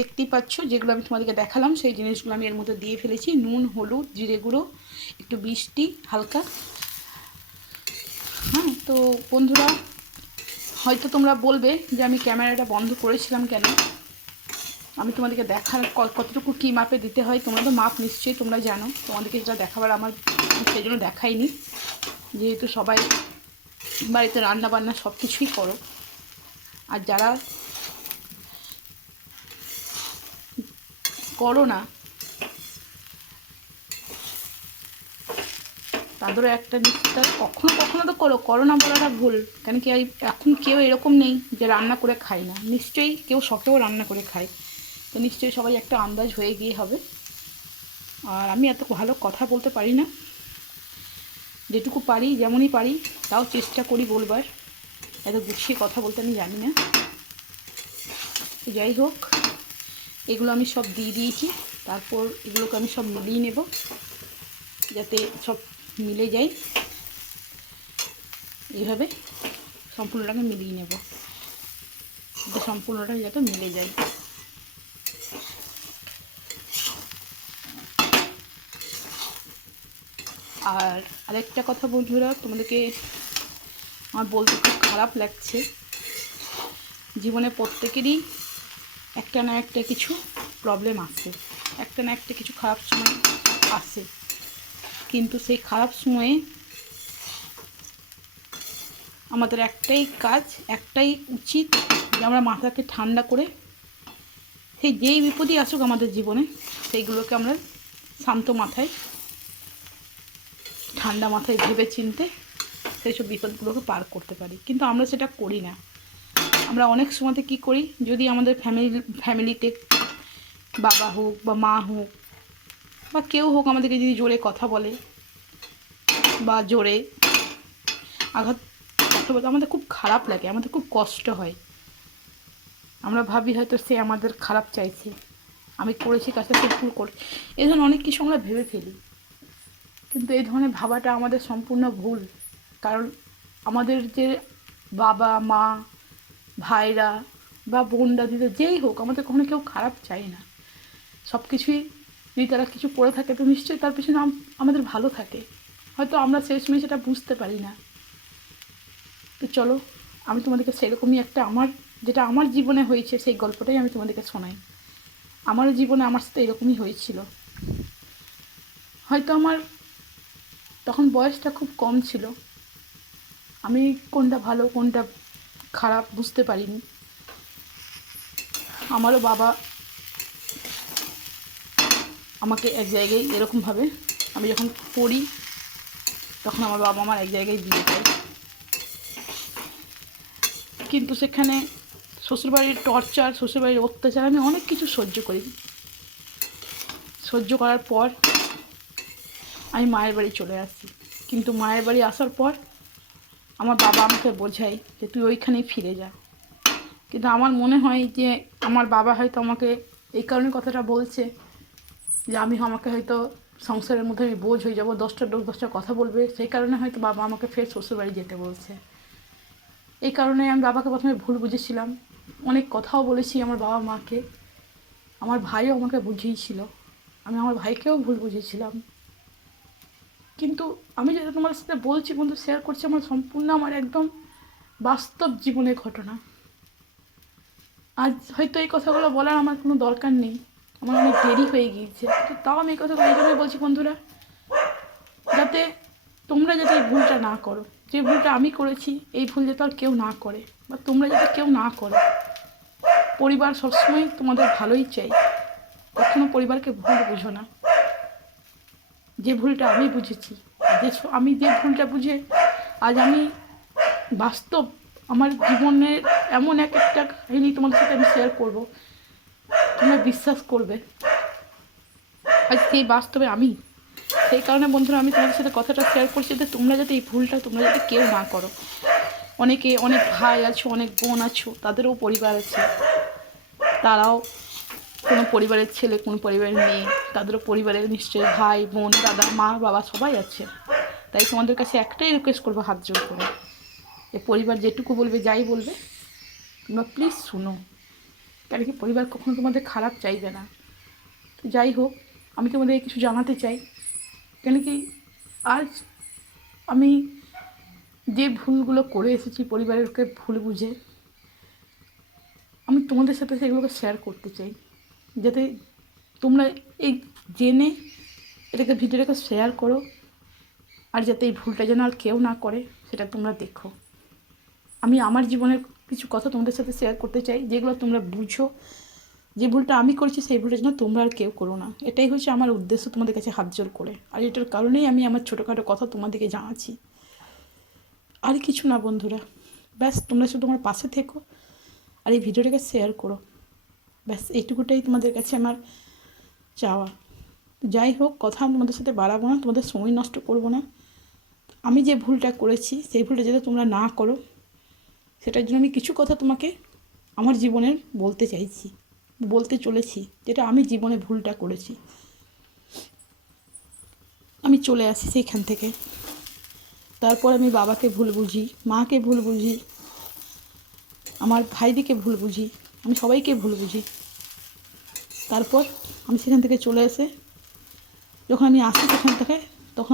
দেখতেই পাচ্ছ, যেগুলো আমি তোমাদেরকে দেখালাম সেই জিনিসগুলো আমি এর মধ্যে দিয়ে ফেলেছি। নুন, হলুদ, জিরে গুঁড়ো, একটু মিষ্টি হালকা। হ্যাঁ, তো বন্ধুরা হয়তো তোমরা বলবে যে আমি ক্যামেরাটা বন্ধ করেছিলাম কেন। আমি তোমাদেরকে দেখার কতটুকু কী মাপে দিতে হয় তোমরা তো মাপ নিশ্চয়ই তোমরা জানো, তোমাদেরকে সেটা দেখাবার আমার সেই জন্য দেখাইনি। যেহেতু সবাই বাড়িতে রান্না বান্না সব কিছুই করো, আর যারা করো না তাদেরও একটা নিশ্চিত কখনো কখনো তো করো না বলাটা ভুল। কেন কি এখন কেউ এরকম নেই যে রান্না করে খায় না, নিশ্চয়ই কেউ শখেও রান্না করে খায়। তো নিশ্চয়ই সবাই একটা আন্দাজ হয়ে গিয়ে হবে। আর আমি এত ভালো কথা বলতে পারি না, যেটুকু পারি যেমনই পারি তাও চেষ্টা করি বলবার। এত গুছিয়ে কথা বলতে আমি জানি না। যাই হোক, এগুলো আমি সব দিয়ে দিয়েছি। তারপর এগুলোকে আমি সব মিলিয়ে নেব যাতে সব মিলে যায়। এইভাবে সম্পূর্ণটাকে মিলিয়ে নেব, সম্পূর্ণটা যাতে মিলে যায়। আর আরেকটা কথা বন্ধুরা, তোমাদেরকে আমার বলতে খুব খারাপ লাগছে। জীবনে প্রত্যেকেরই একটা না একটা কিছু প্রবলেম আসে, একটা না একটা কিছু খারাপ সময় আসে। কিন্তু সেই খারাপ সময়ে আমাদের একটাই কাজ, একটাই উচিত যে আমরা মাথাকে ঠান্ডা করে সেই যেই বিপদই আসুক আমাদের জীবনে সেইগুলোকে আমরা শান্ত মাথায়, ঠান্ডা মাথায় ভেবে চিনতে সেই সব বিপদগুলোকে পার করতে পারি। কিন্তু আমরা সেটা করি না। আমরা অনেক সময়তে কী করি, যদি আমাদের ফ্যামিলিতে বাবা হোক বা মা হোক বা কেউ হোক আমাদেরকে যদি জোরে কথা বলে বা জোরে আঘাত করতে বলে, আমাদের খুব খারাপ লাগে, আমাদের খুব কষ্ট হয়। আমরা ভাবি হয়তো সে আমাদের খারাপ চাইছে, আমি করেছি কাজটা সে ভুল করে, এই ধরনের অনেক কিছু আমরা ভেবে ফেলি। কিন্তু এই ধরনের ভাবাটা আমাদের সম্পূর্ণ ভুল। কারণ আমাদের যে বাবা মা ভাইরা বা বোন দাদিরা যেই হোক, আমাদের কখনো কেউ খারাপ চায় না। সব কিছুই যদি তারা কিছু করে থাকে তো নিশ্চয়ই তার পিছনে আমাদের ভালো থাকে। হয়তো আমরা সেই সময় সেটা বুঝতে পারি না। তো চলো, আমি তোমাদেরকে সেরকমই একটা যেটা আমার জীবনে হয়েছে সেই গল্পটাই আমি তোমাদেরকে শোনাই। আমারও জীবনে আমার সাথে এরকমই হয়েছিল। হয়তো আমার তখন বয়সটা খুব কম ছিল, আমি কোনটা ভালো কোনটা খারাপ বুঝতে পারিনি। আমারও বাবা আমাকে এক জায়গায় এরকমভাবে, আমি যখন পড়ি তখন আমার বাবা আমার এক জায়গায় দিয়ে দেয়। কিন্তু সেখানে শ্বশুরবাড়ির টর্চার, শ্বশুরবাড়ির অত্যাচার আমি অনেক কিছু সহ্য করি। সহ্য করার পর আমি মায়ের বাড়ি চলে আসি। কিন্তু মায়ের বাড়ি আসার পর আমার বাবা আমাকে বোঝায় যে তুই ওইখানেই ফিরে যা। কিন্তু আমার মনে হয় যে আমার বাবা হয়তো আমাকে এই কারণে কথাটা বলছে যে আমাকে হয়তো সংসারের মধ্যে আমি বোঝ হয়ে যাবো, 10টা লোক 10টা কথা বলবে, সেই কারণে হয়তো বাবা আমাকে ফের শ্বশুরবাড়ি যেতে বলছে। এই কারণে আমি বাবাকে প্রথমে ভুল বুঝেছিলাম, অনেক কথাও বলেছি আমার বাবা মাকে। আমার ভাইও আমাকে বুঝিয়েছিল, আমি আমার ভাইকেও ভুল বুঝেছিলাম। কিন্তু আমি যেটা তোমার সাথে বলছি বন্ধু, শেয়ার করছি আমার সম্পূর্ণ আমার একদম বাস্তব জীবনের ঘটনা। আজ হয়তো এই কথাগুলো বলার আমার কোনো দরকার নেই, আমার অনেক দেরি হয়ে গিয়েছে, তো তাও আমি এই কথাগুলো এই জন্যই বলছি বন্ধুরা, যাতে তোমরা যাতে এই ভুলটা না করো। যে ভুলটা আমি করেছি এই ভুল যাতে আর কেউ না করে, বা তোমরা যাতে কেউ না করো। পরিবার সবসময় তোমাদের ভালোই চাই, কখনো পরিবারকে ভুল বুঝো না। যে ভুলটা আমি বুঝেছি, আমি যে ভুলটা বুঝে আজ আমি বাস্তব আমার জীবনের এমন একটা কাহিনী তোমাদের সাথে আমি শেয়ার করবো, তোমরা বিশ্বাস করবে আজ সেই বাস্তবে আমি। সেই কারণে বন্ধুরা আমি তোমাদের সাথে কথাটা শেয়ার করছি যে তোমরা যাতে এই ভুলটা তোমরা যাতে কেউ না করো। অনেক ভাই আছো, অনেক বোন আছো, তাদেরও পরিবার আছে, তারাও কোনো পরিবারের ছেলে কোনো পরিবারের মেয়ে, তাদেরও পরিবারের নিশ্চয়ই ভাই বোন দাদা মা বাবা সবাই আছে। তাই তোমাদের কাছে একটাই রিকোয়েস্ট করবো হাত জোর করে, যে পরিবার যেটুকু বলবে যাই বলবে তোমরা প্লিজ শুনো। কেন কি পরিবার কখনো তোমাদের খারাপ চাইবে না। তো যাই হোক, আমি তোমাদের কিছু জানাতে চাই। কেন কি আজ আমি যে ভুলগুলো করে এসেছি পরিবারকে ভুল বুঝে, আমি তোমাদের সাথে সেগুলোকে শেয়ার করতে চাই, যাতে তোমরা এই জেনে এটাকে ভিডিওটাকে শেয়ার করো, আর যাতে এই ভুলটা যেন আর কেউ না করে সেটা তোমরা দেখো। আমি আমার জীবনের কিছু কথা তোমাদের সাথে শেয়ার করতে চাই, যেগুলো তোমরা বুঝো। যে ভুলটা আমি করেছি সেই ভুলটা যেন তোমরা আর কেউ করো না, এটাই হচ্ছে আমার উদ্দেশ্য তোমাদের কাছে হাত জোর করে। আর এটার কারণেই আমি আমার ছোটোখাটো কথা তোমাদেরকে জানাচ্ছি, আর কিছু না বন্ধুরা। ব্যাস তোমরা শুধু তোমার পাশে থেকো আর এই ভিডিওটাকে শেয়ার করো, ব্যাস এইটুকুটাই তোমাদের কাছে আমার চাওয়া। যাই হোক, কথা তোমাদের সাথে বাড়াবো না, তোমাদের সময় নষ্ট করবো না। আমি যে ভুলটা করেছি সেই ভুলটা যাতে তোমরা না করো, সেটার জন্য আমি কিছু কথা তোমাকে আমার জীবনের বলতে চাইছি, বলতে চলেছি, যেটা আমি জীবনে ভুলটা করেছি। আমি চলে আসি সেইখান থেকে। তারপর আমি বাবাকে ভুল বুঝি, মাকে ভুল বুঝি, আমার ভাইদিকে ভুল বুঝি, আমি সবাইকে ভুল বুঝি। তারপর আমি সেখান থেকে চলে এসে যখন আমি আসি সেখান থেকে, তখন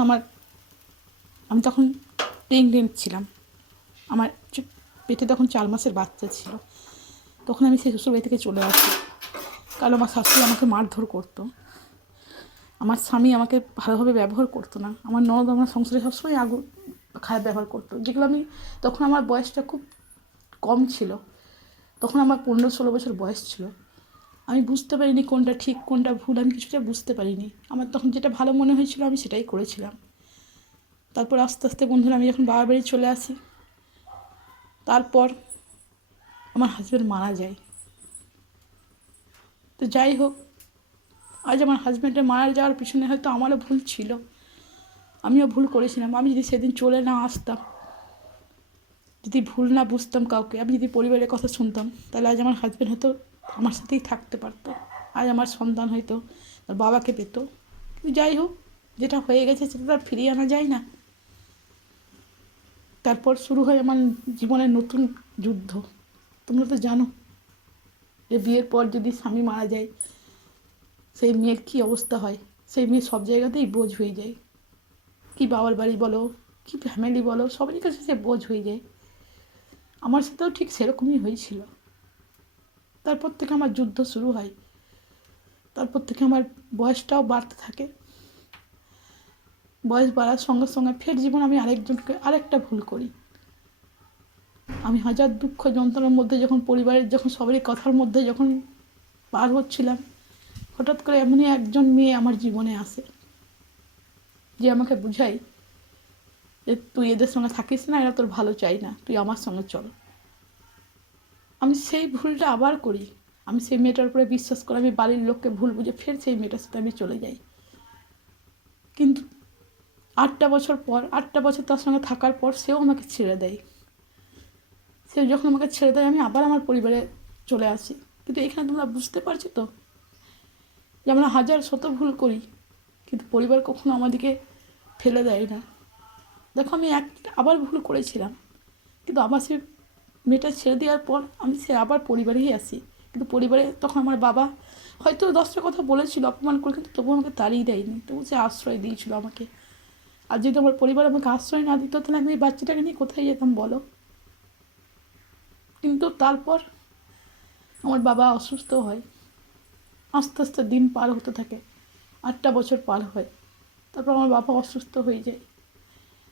আমি তখন প্রেগনেন্ট ছিলাম। আমার পেটে তখন 4 মাসের বাচ্চা ছিল। তখন আমি সেই শ্বশুরবাড়ি থেকে চলে আসি, কারণ আমার শাশুড়ি আমাকে মারধর করতো, আমার স্বামী আমাকে ভালোভাবে ব্যবহার করতো না, আমার ননদ আমার সংসারে সবসময় খারাপ ব্যবহার করতো, যেগুলো আমি তখন আমার বয়সটা খুব কম ছিল, তখন আমার 15-16 বছর বয়স ছিল। আমি বুঝতে পারিনি কোনটা ঠিক কোনটা ভুল, আমি কিছুটা বুঝতে পারিনি। আমার তখন যেটা ভালো মনে হয়েছিল আমি সেটাই করেছিলাম। তারপর আস্তে আস্তে বন্ধুরা আমি যখন বাবার বাড়ি চলে আসি, তারপর আমার হাজব্যান্ড মারা যায়। তো যাই হোক, আজ আমার হাজব্যান্ডের মারা যাওয়ার পিছনে হয়তো আমারও ভুল ছিল, আমিও ভুল করেছিলাম। আমি যদি সেদিন চলে না আসতাম, যদি ভুল না বুঝতাম কাউকে, আমি যদি পরিবারের কথা শুনতাম, তাহলে আজ আমার হাজব্যান্ড হয়তো আমার সাথেই থাকতে পারতো, আজ আমার সন্তান হয়তো তার বাবাকে পেত। কিন্তু যাই হোক, যেটা হয়ে গেছে সেটা তো আর ফিরিয়ে আনা যায় না। তারপর শুরু হয় আমার জীবনের নতুন যুদ্ধ। তোমরা তো জানো যে বিয়ের পর যদি স্বামী মারা যায় সেই মেয়ের কী অবস্থা হয়। সেই মেয়ে সব জায়গাতেই বোঝ হয়ে যায়, কি বাবার বাড়ি বলো কি ফ্যামিলি বলো, সবারই কাছে সে বোঝ হয়ে যায়। আমার সাথেও ঠিক সেরকমই হয়েছিল। তারপর থেকে আমার যুদ্ধ শুরু হয়, তারপর থেকে আমার বয়সটাও বাড়তে থাকে। বয়স বাড়ার সঙ্গে সঙ্গে ফের জীবন আমি আরেকটা ভুল করি। আমি হাজার দুঃখ যন্ত্রণার মধ্যে যখন পরিবারের যখন সবারই কথার মধ্যে যখন পার হচ্ছিলাম, হঠাৎ করে এমনই একজন মেয়ে আমার জীবনে আসে, যে আমাকে বুঝায় যে তুই এদের সঙ্গে থাকিস না, এরা তোর ভালো চাই না, তুই আমার সঙ্গে চল। আমি সেই ভুলটা আবার করি, আমি সেই মেয়েটার উপরে বিশ্বাস করে আমি বাড়ির লোককে ভুল বুঝে ফের সেই মেয়েটার সাথে আমি চলে যাই। কিন্তু 8টা বছর তার সঙ্গে থাকার পর সেও আমাকে ছেড়ে দেয়। সে যখন আমাকে ছেড়ে দেয় আমি আবার আমার পরিবারে চলে আসি। কিন্তু এখানে তোমরা বুঝতে পারছো তো যে আমরা হাজার শত ভুল করি, কিন্তু পরিবার কখনো আমাদেরকে ফেলে দেয় না। দেখো আমি আবার ভুল করেছিলাম, কিন্তু আবার সে মেয়েটা ছেড়ে দেওয়ার পর আমি আবার পরিবারেই আসি। কিন্তু পরিবারে তখন আমার বাবা হয়তো 10টা কথা বলেছিল অপমান করে, কিন্তু তবুও আমাকে তাড়িয়ে দেয়নি, তবু সে আশ্রয় দিয়েছিল আমাকে। আর যদি আমার পরিবার আমাকে আশ্রয় না দিত, তাহলে আমি এই বাচ্চাটাকে নিয়ে কোথায় যেতাম বলো। কিন্তু তারপর আমার বাবা অসুস্থ হয়, আস্তে আস্তে দিন পার হতে থাকে, 8টা বছর পার হয়। তারপর আমার বাবা অসুস্থ হয়ে যায়,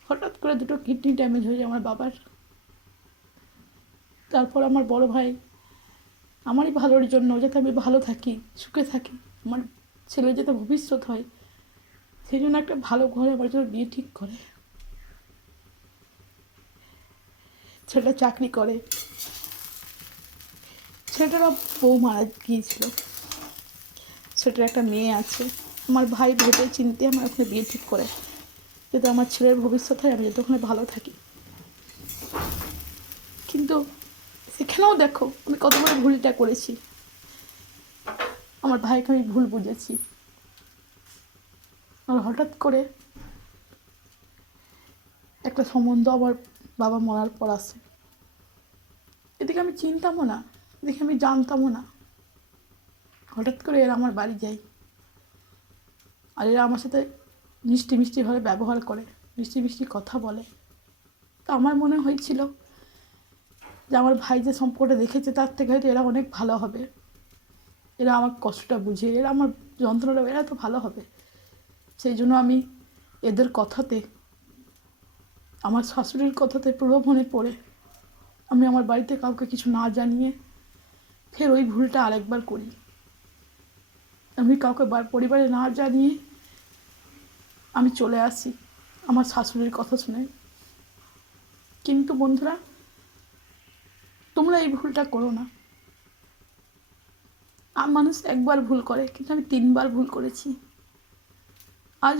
হঠাৎ করে 2টো কিডনি ড্যামেজ হয়ে যায় আমার বাবার। তারপর আমার বড় ভাই আমারই ভালোর জন্য, যাতে আমি ভালো থাকি, সুখে থাকি, আমার ছেলে যাতে ভবিষ্যৎ হয়, সেই জন্য একটা ভালো ঘরে আমার জন্য বিয়ে ঠিক করে। ছেলেটা চাকরি করে, ছেলেটারও বউ মারা গিয়েছিল, ছেলেটার একটা মেয়ে আছে। আমার ভাই ভেবে চিনতে আমার ওখানে বিয়ে ঠিক করে, যাতে আমার ছেলের ভবিষ্যৎ হয়, আমি যাতে ওখানে ভালো থাকি। কিন্তু সেখানেও দেখো আমি কত বড় ভুলটা করেছি, আমার ভাইকে আমি ভুল বুঝেছি। আর হঠাৎ করে একটা সম্বন্ধ আমার বাবা মরার পর আসে, এদিকে আমি চিনতামও না, এদিকে আমি জানতামও না। হঠাৎ করে এরা আমার বাড়ি যায়, আর এরা আমার সাথে মিষ্টি মিষ্টিভাবে ব্যবহার করে, মিষ্টি মিষ্টি কথা বলে। তো আমার মনে হয়েছিল যে আমার ভাই যে সম্পর্কটা দেখেছে তার থেকে হয়তো এরা অনেক ভালো হবে, এরা আমার কষ্টটা বুঝে, এরা আমার যন্ত্রণাটা, এরা তো ভালো হবে। সেই জন্য আমি এদের কথাতে, আমার শাশুড়ির কথাতে প্রলোভনে পড়ে আমি আমার বাড়িতে কাউকে কিছু না জানিয়ে ফের ওই ভুলটা আরেকবার করি। আমি কাউকে পরিবারে না জানিয়ে আমি চলে আসি আমার শাশুড়ির কথা শুনে। কিন্তু বন্ধুরা, তোমরা এই ভুলটা করো না। মানুষ একবার ভুল করে, কিন্তু আমি 3বার ভুল করেছি। আজ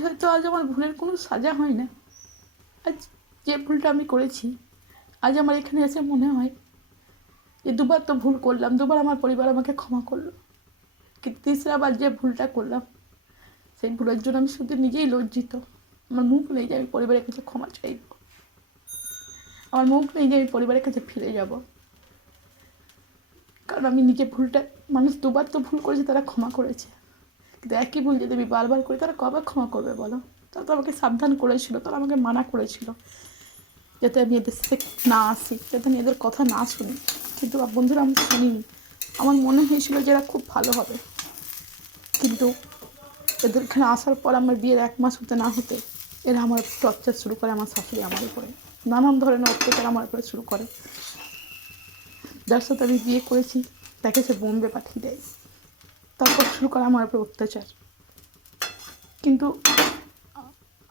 আমার ভুলের কোনো সাজা হয় না। আজ যে ভুলটা আমি করেছি, আজ আমার এখানে এসে মনে হয় যে 2বার তো ভুল করলাম, 2বার আমার পরিবার আমাকে ক্ষমা করলো, কিন্তু 3বার যে ভুলটা করলাম সেই ভুলের জন্য আমি শুধু নিজেই লজ্জিত। আমার মুখ নেই যে আমি পরিবারের কাছে ক্ষমা চাইব, আমার মুখ নেই যে আমি পরিবারের কাছে ফিরে যাব। কারণ আমি নিজে ভুলটা, মানুষ 2বার তো ভুল করেছে, তারা ক্ষমা করেছে, কিন্তু একই ভুল যদি আমি বারবার করি তারা কবে ক্ষমা করবে বলো? তারা তো আমাকে সাবধান করেছিল, তারা আমাকে মানা করেছিল যাতে আমি এদের সাথে না আসি, যাতে আমি এদের কথা না শুনি। কিন্তু বন্ধুরা, আমি শুনিনি। আমার মনে হয়েছিল যে এরা খুব ভালো হবে, কিন্তু এদের এখানে আসার পর আমার বিয়ের 1 মাস হতে না হতে এরা আমার টর্চার শুরু করে, আমার শাশুড়ি আমার উপরে নানান ধরনের অত্যাচার আমার উপরে শুরু করে। যার সাথে আমি বিয়ে করেছি তাকে সে বোম্বে পাঠিয়ে দেয়, তারপর শুরু করে আমার উপরে অত্যাচার। কিন্তু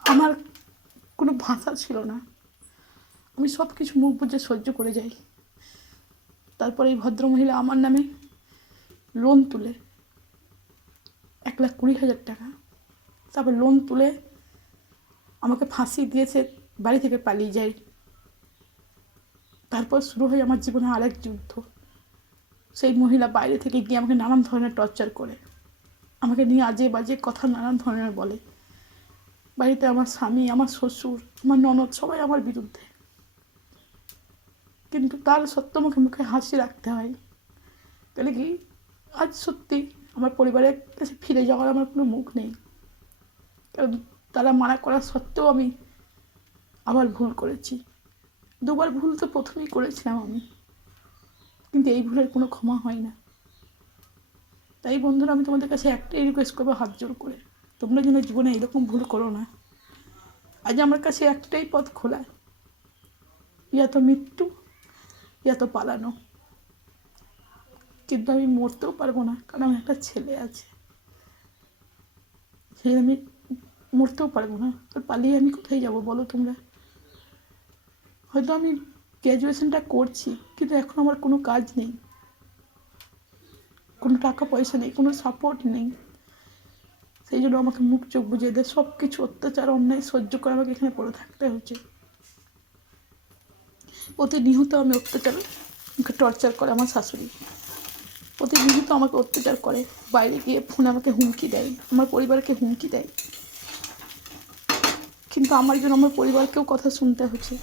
আমার কোনো ভাষা ছিল না, আমি সব কিছু মুখ বুজে সহ্য করে যাই। তারপরে এই ভদ্রমহিলা আমার নামে লোন তুলে 1,20,000 টাকা, তারপর লোন তুলে আমাকে ফাঁসি দিয়েছে, বাড়ি থেকে পালিয়ে যাই। তারপর শুরু হয় আমার জীবনে আরেক যুদ্ধ। সেই মহিলা বাইরে থেকে গিয়ে আমাকে নানান ধরনের টর্চার করে, আমাকে নিয়ে আজে বাজে কথা নানান ধরনের বলে। বাড়িতে আমার স্বামী, আমার শ্বশুর, আমার ননদ সবাই আমার বিরুদ্ধে, কিন্তু তার সত্ত্বেও আমাকে মুখে হাসি রাখতে হয়। তাহলে কি আজ সত্যি আমার পরিবারের কাছে ফিরে যাওয়ার আমার কোনো মুখ নেই, কারণ তারা মানা করা সত্ত্বেও আমি আবার ভুল করেছি। 2বার ভুল তো প্রথমেই করেছিলাম আমি, কিন্তু এই ভুলের কোনো ক্ষমা হয় না। তাই বন্ধুরা, আমি তোমাদের কাছে একটাই রিকোয়েস্ট করবো, হাত জোর করে, তোমরা যেন জীবনে এরকম ভুল করো না। আজ আমার কাছে একটাই পথ খোলা, ইয়া তো মৃত্যু, ইয়া তো পালানো। কিন্তু আমি মরতেও পারবো না, কারণ আমার একটা ছেলে আছে, সেই আমি মরতেও পারবো না। আর পালিয়ে আমি কোথায় যাবো বলো তোমরা? হয়তো আমি গ্র্যাজুয়েশনটা করছি, কিন্তু এখন আমার কোনো কাজ নেই, কোনো টাকা পয়সা নেই, কোনো সাপোর্ট নেই। সেই জন্য আমাকে মুখ চোখ বুঝিয়ে দেয়, সব কিছু অত্যাচার অন্যায় সহ্য করে আমাকে এখানে পড়ে থাকতে হচ্ছে। প্রতিনিয়ত আমি অত্যাচার, আমাকে টর্চার করে আমার শাশুড়ি, প্রতিনিয়ত আমাকে অত্যাচার করে। বাইরে গিয়ে ফোনে আমাকে হুমকি দেয়, আমার পরিবারকে হুমকি দেয়, কিন্তু আমার জন্য আমার পরিবারকেও কথা শুনতে হচ্ছে।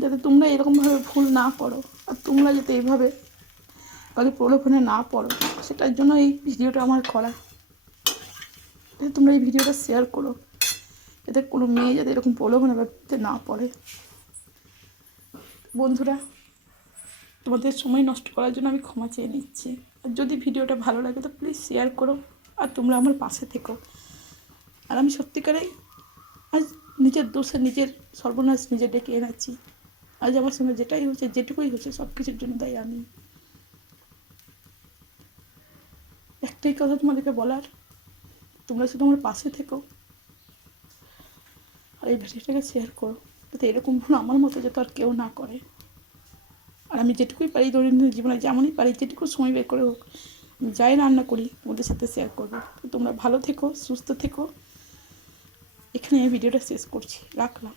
যাতে তোমরা এরকমভাবে ভুল না করো, আর তোমরা যাতে এইভাবে কাউকে প্রলোভনে না পড়ো, সেটার জন্য এই ভিডিওটা আমার করা। যাতে তোমরা এই ভিডিওটা শেয়ার করো, যাতে কোনো মেয়ে যাতে এরকম প্রলোভনে না পড়ে। বন্ধুরা, তোমাদের সময় নষ্ট করার জন্য আমি ক্ষমা চেয়ে নিচ্ছি। আর যদি ভিডিওটা ভালো লাগে তো প্লিজ শেয়ার করো, আর তোমরা আমার পাশে থেকো। আর আমি সত্যিকারেই আজ নিজের দোষে নিজের সর্বনাশ নিজে ডেকে এনেছি। আজ আমার সঙ্গে যেটাই হচ্ছে, যেটুকুই হচ্ছে, সব কিছুর জন্য দায়ী আমি। একটাই কথা তোমাদেরকে বলার, তোমরা শুধু আমার পাশে থেকো, আর এই ভিডিওটাকে শেয়ার করো, যাতে এরকম ভুল আমার মতো যাতে আর কেউ না করে। আর আমি যেটুকুই পারি দৈনন্দিন জীবনে, যেমনই পারি, যেটুকু সময় বের করে হোক, আমি যাই রান্না করি তোমাদের সাথে শেয়ার করবো। তো তোমরা ভালো থেকো, সুস্থ থেকো। এখানে এই ভিডিওটা শেষ করছি, রাখলাম।